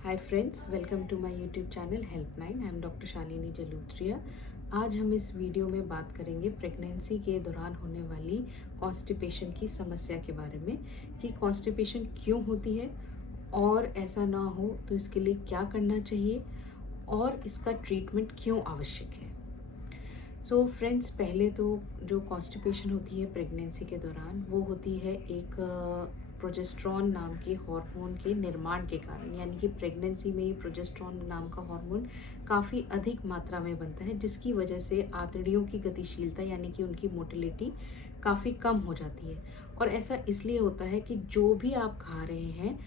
Hi friends, welcome to my YouTube channel helpline. I am doctor Shalini Jalutria. आज हम इस video में बात करेंगे प्रेगनेंसी के दौरान होने वाली कॉन्स्टिपेशन की समस्या के बारे में कि कॉन्स्टिपेशन क्यों होती है और ऐसा ना हो तो इसके लिए क्या करना चाहिए और इसका ट्रीटमेंट क्यों आवश्यक है। सो फ्रेंड्स, पहले तो जो कॉन्स्टिपेशन होती है प्रेगनेंसी के दौरान वो होती है एक प्रोजेस्ट्रॉन नाम के हार्मोन के निर्माण के कारण, यानी कि प्रेगनेंसी में ही प्रोजेस्ट्रॉन नाम का हार्मोन काफ़ी अधिक मात्रा में बनता है, जिसकी वजह से आंतड़ियों की गतिशीलता यानी कि उनकी मोटिलिटी काफ़ी कम हो जाती है। और ऐसा इसलिए होता है कि जो भी आप खा रहे हैं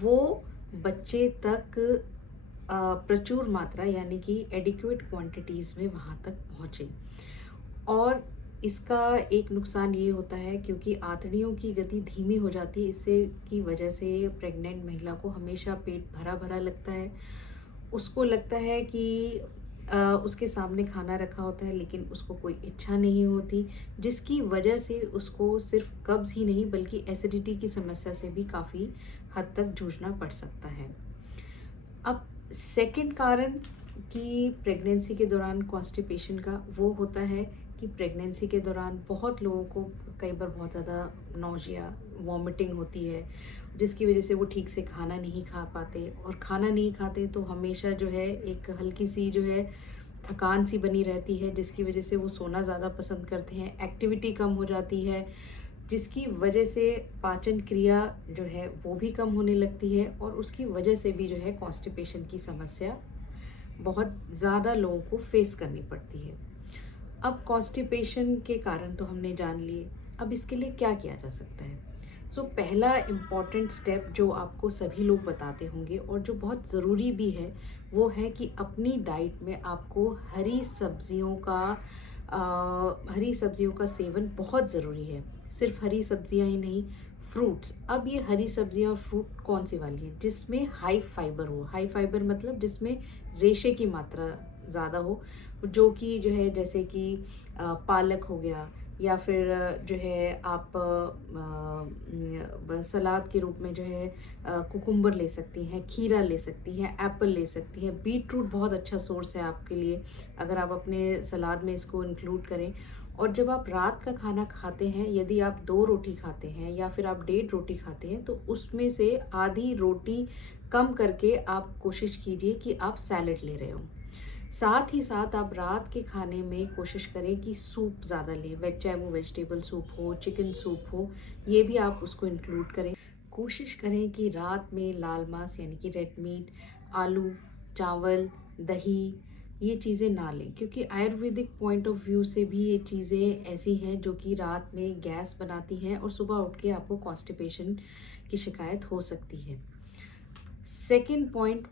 वो बच्चे तक प्रचुर मात्रा यानी कि एडिक्वेट क्वांटिटीज़ में वहाँ तक पहुँचे। और इसका एक नुकसान ये होता है क्योंकि आंतड़ियों की गति धीमी हो जाती है, इससे की वजह से प्रेग्नेंट महिला को हमेशा पेट भरा भरा लगता है। उसको लगता है कि उसके सामने खाना रखा होता है लेकिन उसको कोई इच्छा नहीं होती, जिसकी वजह से उसको सिर्फ कब्ज़ ही नहीं बल्कि एसिडिटी की समस्या से भी काफ़ी हद तक जूझना पड़ सकता है। अब सेकंड कारण कि प्रेगनेंसी के दौरान कॉन्स्टिपेशन का वो होता है कि प्रेगनेंसी के दौरान बहुत लोगों को कई बार बहुत ज़्यादा नौजिया वॉमिटिंग होती है, जिसकी वजह से वो ठीक से खाना नहीं खा पाते, और खाना नहीं खाते तो हमेशा जो है एक हल्की सी जो है थकान सी बनी रहती है, जिसकी वजह से वो सोना ज़्यादा पसंद करते हैं, एक्टिविटी कम हो जाती है, जिसकी वजह से पाचन क्रिया जो है वो भी कम होने लगती है, और उसकी वजह से भी जो है कॉन्स्टिपेशन की समस्या बहुत ज़्यादा लोगों को फेस करनी पड़ती है। अब कॉन्स्टिपेशन के कारण तो हमने जान लिए, अब इसके लिए क्या किया जा सकता है। पहला इम्पॉर्टेंट स्टेप जो आपको सभी लोग बताते होंगे और जो बहुत ज़रूरी भी है वो है कि अपनी डाइट में आपको हरी सब्जियों का सेवन बहुत ज़रूरी है। सिर्फ हरी सब्जियां ही नहीं, फ्रूट्स। अब ये हरी सब्जियां और फ्रूट कौन सी वाली हैं जिसमें हाई फाइबर हो। हाई फाइबर मतलब जिसमें रेशे की मात्रा ज़्यादा हो, जो कि जो है जैसे कि पालक हो गया, या फिर जो है आप सलाद के रूप में जो है कुकुम्बर ले सकती हैं, खीरा ले सकती हैं, एप्पल ले सकती हैं। बीट रूट बहुत अच्छा सोर्स है आपके लिए अगर आप अपने सलाद में इसको इंक्लूड करें। और जब आप रात का खाना खाते हैं, यदि आप 2 रोटी खाते हैं या फिर आप 1.5 रोटी खाते हैं, तो उसमें से आधी रोटी कम करके आप कोशिश कीजिए कि आप सैलेड ले रहे हो। साथ ही साथ आप रात के खाने में कोशिश करें कि सूप ज़्यादा लें, चाहे वो वेजिटेबल सूप हो, चिकन सूप हो, ये भी आप उसको इंक्लूड करें। कोशिश करें कि रात में लाल मांस यानी कि रेड मीट, आलू, चावल, दही, ये चीज़ें ना लें, क्योंकि आयुर्वेदिक पॉइंट ऑफ व्यू से भी ये चीज़ें ऐसी हैं जो कि रात में गैस बनाती हैं और सुबह उठ के आपको कॉन्स्टिपेशन की शिकायत हो सकती है। सेकंड पॉइंट,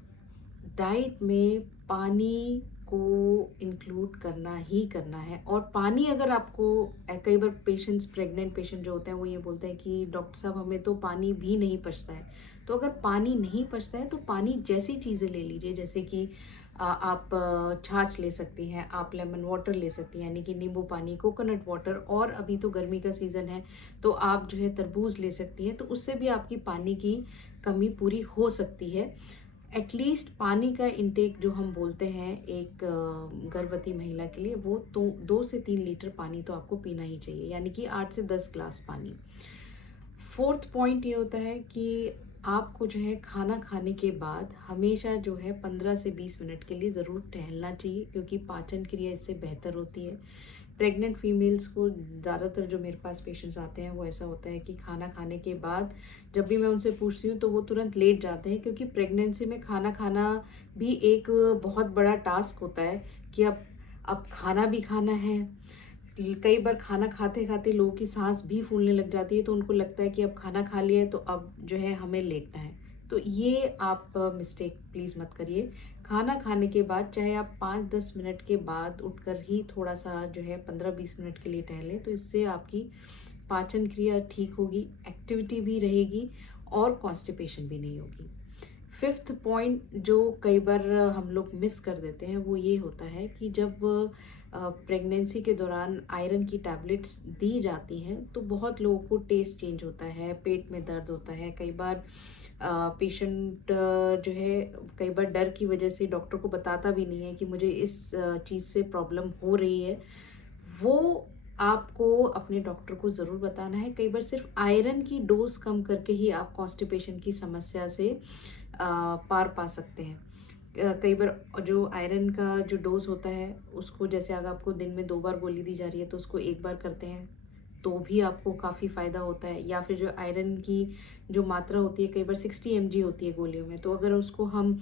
डाइट में पानी को इंक्लूड करना ही करना है। और पानी अगर आपको कई बार पेशेंट्स, प्रेग्नेंट पेशेंट जो होते हैं वो ये बोलते हैं कि डॉक्टर साहब हमें तो पानी भी नहीं पचता है। तो अगर पानी नहीं पचता है तो पानी जैसी चीज़ें ले लीजिए, जैसे कि आप छाछ ले सकती हैं, आप लेमन वाटर ले सकती हैं यानी कि नींबू पानी, कोकोनट वाटर, और अभी तो गर्मी का सीज़न है तो आप जो है तरबूज ले सकती हैं, तो उससे भी आपकी पानी की कमी पूरी हो सकती है। एटलीस्ट पानी का इंटेक जो हम बोलते हैं एक गर्भवती महिला के लिए, वो तो 2 से 3 लीटर पानी तो आपको पीना ही चाहिए, यानी कि 8 से 10 ग्लास पानी। फोर्थ पॉइंट ये होता है कि आपको जो है खाना खाने के बाद हमेशा जो है 15 से 20 मिनट के लिए ज़रूर टहलना चाहिए, क्योंकि पाचन क्रिया इससे बेहतर होती है। प्रेग्नेंट फीमेल्स को ज़्यादातर जो मेरे पास पेशेंट्स आते हैं वो ऐसा होता है कि खाना खाने के बाद जब भी मैं उनसे पूछती हूँ तो वो तुरंत लेट जाते हैं, क्योंकि प्रेगनेंसी में खाना खाना भी एक बहुत बड़ा टास्क होता है कि अब खाना भी खाना है। कई बार खाना खाते खाते लोगों की सांस भी फूलने लग जाती है, तो उनको लगता है कि अब खाना खा लिया है तो अब जो है हमें लेटना है। तो ये आप मिस्टेक प्लीज़ मत करिए। खाना खाने के बाद चाहे आप 5-10 मिनट के बाद उठकर ही थोड़ा सा जो है 15-20 मिनट के लिए टहलें, तो इससे आपकी पाचन क्रिया ठीक होगी, एक्टिविटी भी रहेगी और कॉन्स्टिपेशन भी नहीं होगी। फिफ्थ पॉइंट जो कई बार हम लोग मिस कर देते हैं वो ये होता है कि जब प्रेगनेंसी के दौरान आयरन की टैबलेट्स दी जाती हैं तो बहुत लोगों को टेस्ट चेंज होता है, पेट में दर्द होता है। कई बार पेशेंट जो है कई बार डर की वजह से डॉक्टर को बताता भी नहीं है कि मुझे इस चीज़ से प्रॉब्लम हो रही है। वो आपको अपने डॉक्टर को ज़रूर बताना है। कई बार सिर्फ आयरन की डोज़ कम करके ही आप कॉन्स्टिपेशन की समस्या से पार पा सकते हैं। कई बार जो आयरन का जो डोज़ होता है उसको, जैसे अगर आपको दिन में 2 बार गोली दी जा रही है तो उसको 1 बार करते हैं तो भी आपको काफ़ी फ़ायदा होता है। या फिर जो आयरन की जो मात्रा होती है कई बार 60 mg होती है गोलियों में, तो अगर उसको हम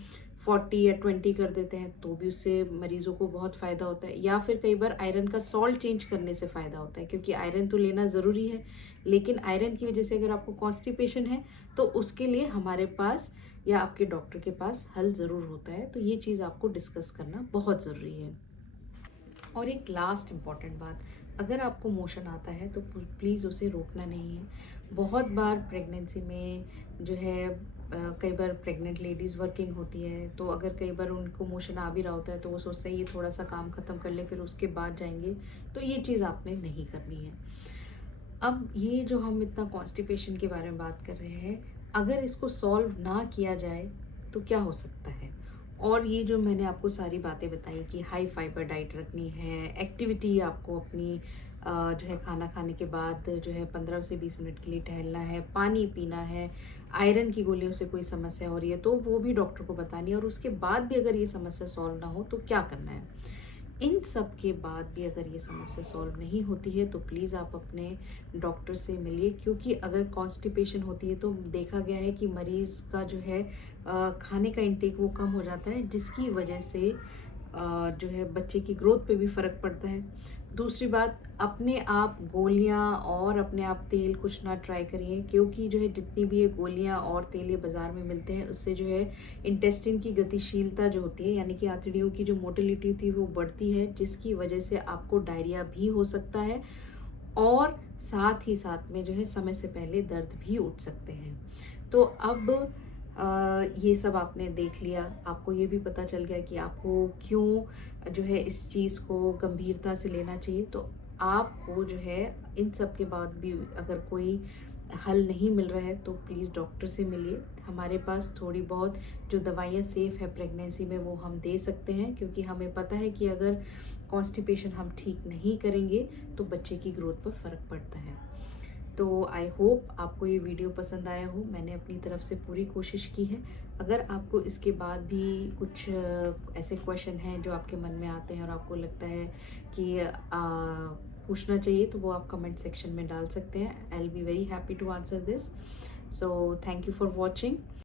40 या 20 कर देते हैं तो भी उससे मरीज़ों को बहुत फ़ायदा होता है। या फिर कई बार आयरन का सॉल्ट चेंज करने से फ़ायदा होता है, क्योंकि आयरन तो लेना ज़रूरी है, लेकिन आयरन की वजह से अगर आपको कॉन्स्टिपेशन है तो उसके लिए हमारे पास या आपके डॉक्टर के पास हल ज़रूर होता है। तो ये चीज़ आपको डिस्कस करना बहुत ज़रूरी है। और एक लास्ट इम्पॉर्टेंट बात, अगर आपको मोशन आता है तो प्लीज़ उसे रोकना नहीं है। बहुत बार प्रेगनेंसी में जो है कई बार प्रेग्नेंट लेडीज़ वर्किंग होती है, तो अगर कई बार उनको मोशन आ भी रहा होता है तो वो सोचते हैं ये थोड़ा सा काम ख़त्म कर ले फिर उसके बाद जाएंगे, तो ये चीज़ आपने नहीं करनी है। अब ये जो हम इतना कॉन्स्टिपेशन के बारे में बात कर रहे हैं, अगर इसको सॉल्व ना किया जाए तो क्या हो सकता है? और ये जो मैंने आपको सारी बातें बताई कि हाई फाइबर डाइट रखनी है, एक्टिविटी आपको अपनी जो है खाना खाने के बाद जो है 15 से 20 मिनट के लिए टहलना है, पानी पीना है, आयरन की गोलियों से कोई समस्या हो रही है तो वो भी डॉक्टर को बतानी है, और उसके बाद भी अगर ये समस्या सॉल्व ना हो तो क्या करना है। इन सब के बाद भी अगर ये समस्या सॉल्व नहीं होती है तो प्लीज़ आप अपने डॉक्टर से मिलिए, क्योंकि अगर कॉन्स्टिपेशन होती है तो देखा गया है कि मरीज़ का जो है खाने का इंटेक वो कम हो जाता है, जिसकी वजह से जो है बच्चे की ग्रोथ पे भी फ़र्क पड़ता है। दूसरी बात, अपने आप गोलियाँ और अपने आप तेल कुछ ना ट्राई करिए, क्योंकि जो है जितनी भी ये गोलियाँ और तेल ये बाज़ार में मिलते हैं उससे जो है इंटेस्टिन की गतिशीलता जो होती है, यानी कि आंतड़ियों की जो मोटिलिटी होती है वो बढ़ती है, जिसकी वजह से आपको डायरिया भी हो सकता है और साथ ही साथ में जो है समय से पहले दर्द भी उठ सकते हैं। तो अब ये सब आपने देख लिया, आपको ये भी पता चल गया कि आपको क्यों जो है इस चीज़ को गंभीरता से लेना चाहिए। तो आपको जो है इन सब के बाद भी अगर कोई हल नहीं मिल रहा है तो प्लीज़ डॉक्टर से मिलिए। हमारे पास थोड़ी बहुत जो दवाइयाँ सेफ़ है प्रेगनेंसी में वो हम दे सकते हैं, क्योंकि हमें पता है कि अगर कॉन्स्टिपेशन हम ठीक नहीं करेंगे तो बच्चे की ग्रोथ पर फ़र्क पड़ता है। तो आई होप आपको ये वीडियो पसंद आया हो। मैंने अपनी तरफ से पूरी कोशिश की है। अगर आपको इसके बाद भी कुछ ऐसे क्वेश्चन हैं जो आपके मन में आते हैं और आपको लगता है कि पूछना चाहिए, तो वो आप कमेंट सेक्शन में डाल सकते हैं। I will be very happy to answer this. So thank you for watching.